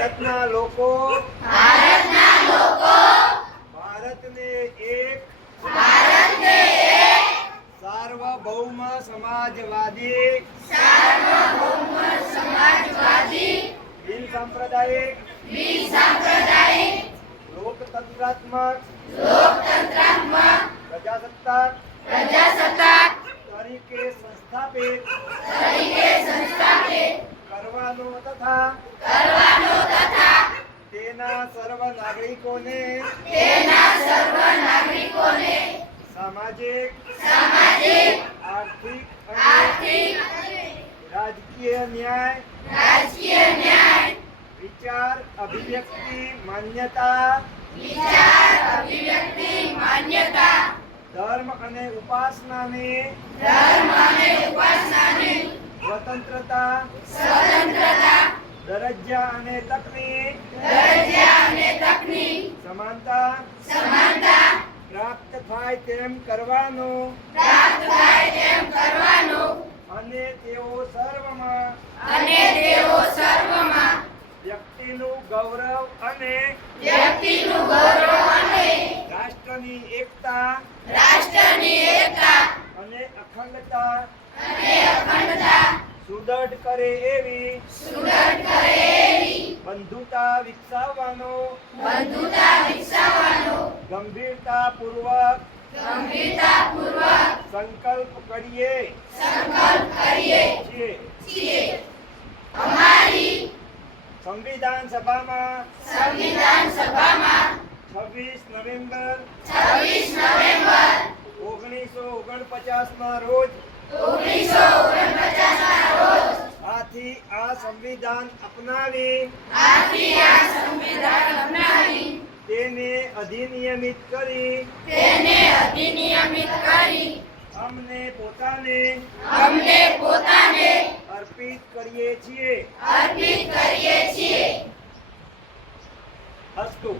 ભારતના લોકો ભારતને એક સાર્વભૌમ સમાજવાદી બિન સાંપ્રદાયિક લોકતંત્રાત્મક પ્રજાસત્તાક તરીકે સંસ્થાપિત કરવાનો તથા તેના સર્વ નાગરિકોને સામાજિક આર્થિક અને રાજકીય ન્યાય વિચાર અભિવ્યક્તિ માન્યતા ધર્મ અને ઉપાસનાની સ્વતંત્રતા દરજ્જા અને તકની સમાનતા પ્રાપ્ત થાય તેમ કરવાનું અને તેઓ સર્વમાં વ્યક્તિનું ગૌરવ અને રાષ્ટ્રની એકતા અને અખંડતા સુદૃઢ કરે એવી બંધુતા વિકસાવવાનો ગંભીરતાપૂર્વક સંકલ્પ કરીએ છીએ. સંવિધાન સભામાં 26 નવેમ્બર 1949 ના રોજ આથી આ સંવિધાન અપનાવી તેને અધિનિયમિત કરી અમને પોતાને અર્પિત કરીએ છીએ. અસ્તુ.